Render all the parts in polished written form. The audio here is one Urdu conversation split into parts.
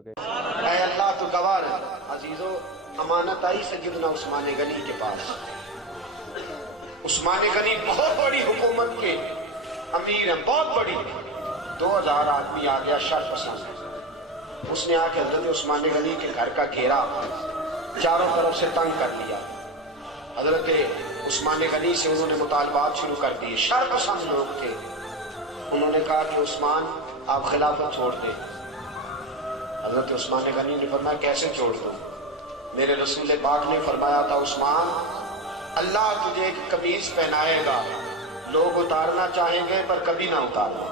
سکے۔ اے اللہ تو گوار عزیزو، امانت آئی سیدنا عثمان غنی کے پاس۔ عثمان غنی بہت بڑی حکومت کے امیر ہیں، بہت بڑی، 2000 آدمی آ گیا شر پسند۔ اس نے آ کے حضرت عثمان غنی کے گھر کا گھیرا چاروں طرف سے تنگ کر لیا۔ حضرت عثمان غنی سے انہوں نے مطالبات شروع کر دیے، شر پسند لوگ تھے۔ انہوں نے کہا کہ عثمان آپ خلافت چھوڑ دیں۔ حضرت عثمان غنی نے فرمایا کیسے چھوڑ دوں؟ میرے رسول پاک نے فرمایا تھا عثمان اللہ تجھے ایک قمیض پہنائے گا، لوگ اتارنا چاہیں گے پر کبھی نہ اتارنا۔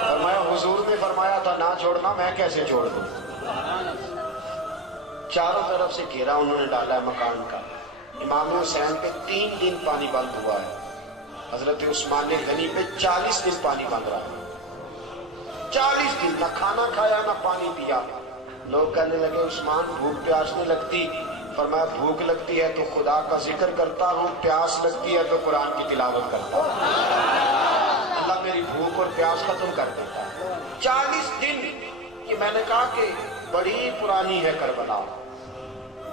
فرمایا حضور نے فرمایا تھا نہ چھوڑنا، میں کیسے چھوڑ دوں؟ چاروں طرف سے گھیرا انہوں نے ڈالا ہے مکان کا۔ امام حسین پہ 3 دن پانی بند ہوا ہے، حضرت عثمان غنی پہ 40 دن پانی بند رہا۔ 40 دن نہ کھانا کھایا نہ پانی پیا۔ لوگ کہنے لگے عثمان بھوک پیاس نہیں لگتی؟ فرمایا بھوک لگتی ہے تو خدا کا ذکر کرتا ہوں، پیاس لگتی ہے تو قرآن کی تلاوت کرتا ہوں، اللہ میری بھوک اور پیاس ختم کر دیتا ہے۔ 40 دن یہ میں نے کہا کہ بڑی پرانی ہے کربلا،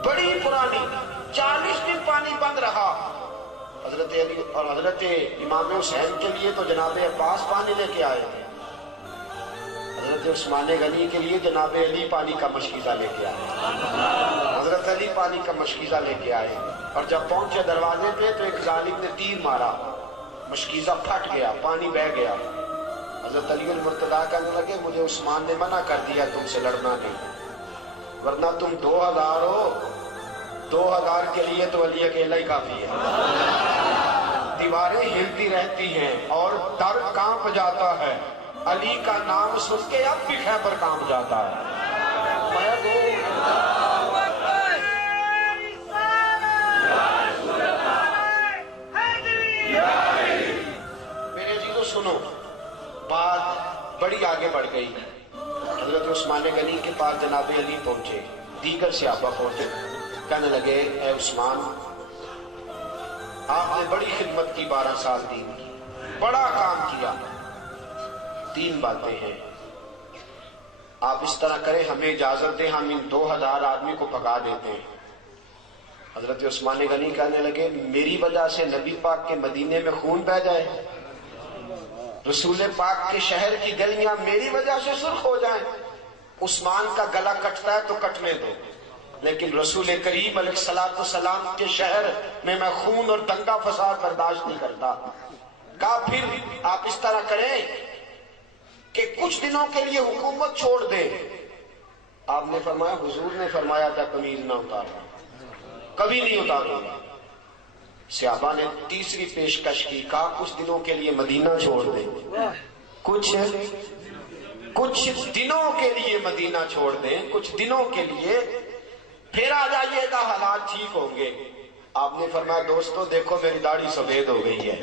بڑی پرانی۔ 40 دن پانی بند رہا۔ حضرت علی اور حضرت امام حسین کے لیے تو جناب عباس پانی لے کے آئے تھے، حضرت عثمان غنی کے لیے جناب علی پانی کا مشکیزہ لے کے آئے، حضرت علی پانی کا مشکیزہ لے کے آئے۔ اور جب پہنچے دروازے پہ تو ایک ظالم نے تیر مارا، مشکیزہ پھٹ گیا، پانی بہہ گیا۔ حضرت علی المرتضیٰ کہنے لگے مجھے عثمان نے منع کر دیا تم سے لڑنا نہیں، ورنہ تم 2000 ہو، 2000 کے لیے تو علی اکیلا ہی کافی ہے۔ دیواریں ہلتی رہتی ہیں اور در کانپ جاتا ہے، علی کا نام سن کے اب بھی خیبر کانپ جاتا ہے۔ میرے عزیزو سنو، بات بڑی آگے بڑھ گئی۔ حضرت عثمان غنی کے پاس جناب علی پہنچے، دیگر صحابہ پہنچے، کہنے لگے اے عثمان آپ نے بڑی خدمت کی، 12 سال دین کی، بڑا کام کیا، 3 باتیں ہیں، آپ اس طرح کریں ہمیں اجازت دیں ہم ان 2000 آدمی کو بھگا دیتے ہیں۔ حضرت عثمان غنی کہنے لگے میری وجہ سے نبی پاک کے مدینے میں خون بہہ جائے، رسول پاک کے شہر کی گلیاں میری وجہ سے سرخ ہو جائیں؟ عثمان کا گلا کٹتا ہے تو کٹنے دو، لیکن رسول کریم علیہ السلام کے شہر میں خون اور دنگا فساد برداشت نہیں کرتا۔ کہا پھر آپ اس طرح کریں کہ کچھ دنوں کے لیے حکومت چھوڑ دیں۔ آپ نے فرمایا حضور نے فرمایا تھا قمیض نہ اتارنا، کبھی نہیں اتاروں گا۔ صحابہ نے تیسری پیشکش کی، کہا کچھ دنوں کے لیے مدینہ چھوڑ دیں، کچھ دنوں کے لیے مدینہ چھوڑ دیں، کچھ دنوں کے لیے، پھر آ جائیے گا حالات ٹھیک ہوں گے۔ آپ نے فرمایا دوستو دیکھو میری داڑھی سفید ہو گئی ہے،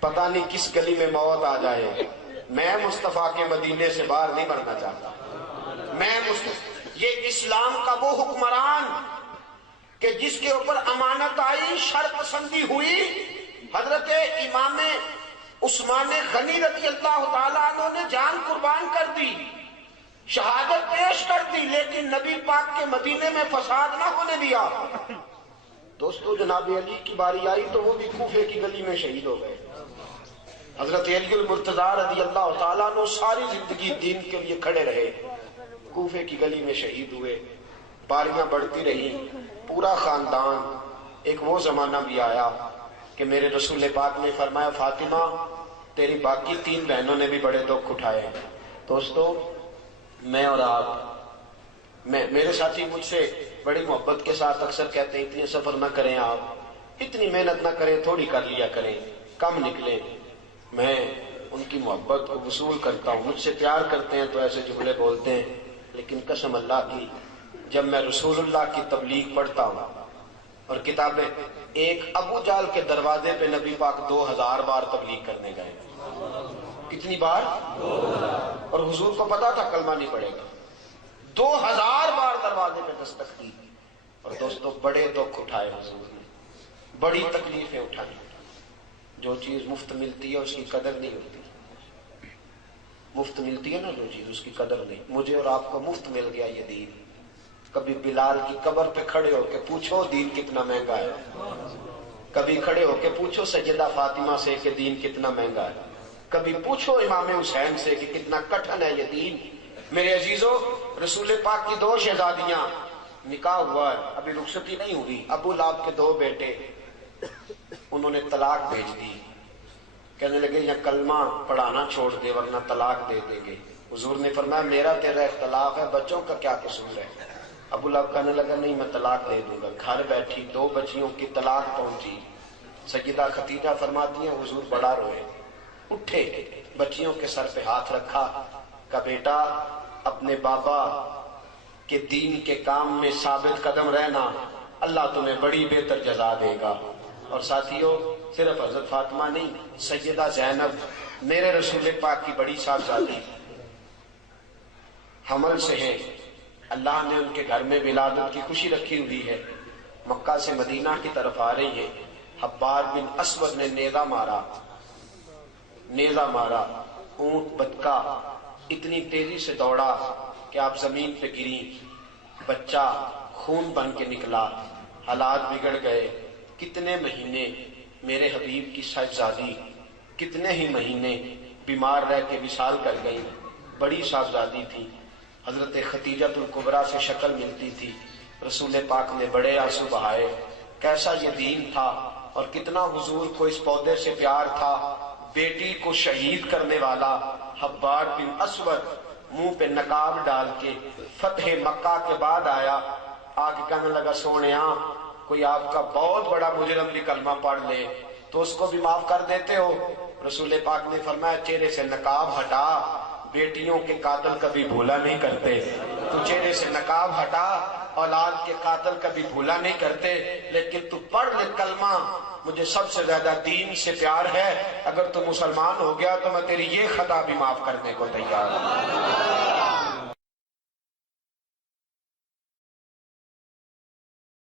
پتہ نہیں کس گلی میں موت آ جائے، میں مصطفیٰ کے مدینے سے باہر نہیں مرنا چاہتا۔ یہ اسلام کا وہ حکمران کہ جس کے اوپر امانت آئی، شر پسندی ہوئی، حضرت امام عثمان غنی رضی اللہ تعالیٰ عنہ نے جان قربان کر دی، شہادت پیش کر دی، لیکن نبی پاک کے مدینے میں فساد نہ ہونے دیا۔ دوستو جناب علی کی باری آئی تو وہ بھی کوفے کی گلی میں شہید ہو گئے۔ حضرت علی المرتضیٰ رضی اللہ تعالیٰ عنہ ساری زندگی دین کے لیے کھڑے رہے، کوفے کی گلی میں شہید ہوئے، باریاں بڑھتی رہیں، پورا خاندان۔ ایک وہ زمانہ بھی آیا کہ میرے رسول پاک نے فرمایا فاطمہ تیری باقی 3 بہنوں نے بھی بڑے دکھ اٹھائے ہیں۔ دوستو میں اور آپ، میرے ساتھی مجھ سے بڑی محبت کے ساتھ اکثر کہتے ہیں اتنے سفر نہ کریں، آپ اتنی محنت نہ کریں، تھوڑی کر لیا کریں، کم نکلیں۔ میں ان کی محبت کو وصول کرتا ہوں، مجھ سے پیار کرتے ہیں تو ایسے جملے بولتے ہیں، لیکن قسم اللہ کی جب میں رسول اللہ کی تبلیغ پڑھتا ہوں اور کتابیں، ایک ابو جہل کے دروازے پہ نبی پاک 2000 بار تبلیغ کرنے گئے، کتنی بار؟ اور حضور کو پتا تھا کلمہ نہیں پڑے گا، 2000 بار دروازے پہ دستک دی۔ اور دوستو بڑے دکھ اٹھائے حضور نے، بڑی تکلیفیں اٹھائیں۔ جو چیز مفت ملتی ہے اس کی قدر نہیں ہوتی، مفت ملتی ہے نا جو چیز اس کی قدر نہیں. مجھے اور آپ کو مفت مل گیا یہ دین. کبھی بلال کی قبر پہ کھڑے ہو کے پوچھو دین کتنا مہنگا ہے. کبھی کھڑے ہو کے پوچھو سیدہ فاطمہ سے کہ دین کتنا مہنگا ہے. کبھی پوچھو امام حسین سے کہ کتنا کٹھن ہے یہ دین. میرے عزیزو، رسول پاک کی 2 شہزادیاں، نکاح ہوا ہے، ابھی رخصتی نہیں ہوئی. ابو لہب کے 2 بیٹے، انہوں نے طلاق بھیج دی. کہنے لگے یا کلمہ پڑھانا چھوڑ دے ورنہ طلاق دے دیں گے. حضور نے فرمایا میرا تیرا اختلاف ہے، بچوں کا کیا قصور ہے. ابو لہب کہنے لگا نہیں میں طلاق دے دوں گا. گھر بیٹھی 2 بچیوں کی طلاق پہنچی. سیدہ خدیجہ فرماتی ہیں حضور بڑا روئے، اٹھے، بچیوں کے سر پہ ہاتھ رکھا، کہا بیٹا اپنے بابا کے دین کے کام میں ثابت قدم رہنا، اللہ تمہیں بڑی بہتر جزا دے گا. اور ساتھیوں، صرف حضرت فاطمہ نہیں، سیدہ زینب میرے رسول پاک کی بڑی صاحبزادی حمل سے ہیں. اللہ نے ان کے گھر میں ولادت کی خوشی رکھی ہوئی ہے. مکہ سے مدینہ کی طرف آ رہی ہیں. حبار بن اسود نے نیزہ مارا. اونٹ بدکا اتنی تیزی سے دوڑا کہ آپ زمین پہ گری. بچہ خون بن کے نکلا. حالات بگڑ گئے. کتنے مہینے میرے حبیب کی صاحبزادی کتنے ہی مہینے بیمار رہ کے وصال کر گئی. بڑی صاحبزادی تھی. حضرت خدیجۃ الکبریٰ سے شکل ملتی تھی. رسول پاک نے بڑے آنسو بہائے. کیسا یہ دین تھا اور کتنا حضور کو اس پودے سے پیار تھا. بیٹی کو شہید کرنے والا حبار بن اسود منہ پہ نقاب ڈال کے فتح مکہ کے بعد آیا. آگے کہنے لگا سونیا کوئی آپ کا بہت بڑا مجرم بھی کلمہ پڑھ لے تو اس کو بھی معاف کر دیتے ہو. رسول پاک نے فرمایا چہرے سے نقاب ہٹا، بیٹیوں کے قاتل کبھی بھولا نہیں کرتے. تو چہرے سے نقاب ہٹا، اولاد کے قاتل کبھی بھولا نہیں کرتے. لیکن تو پڑھ لے کلمہ، مجھے سب سے زیادہ دین سے پیار ہے. اگر تو مسلمان ہو گیا تو میں تیری یہ خطا بھی معاف کرنے کو تیار ہوں.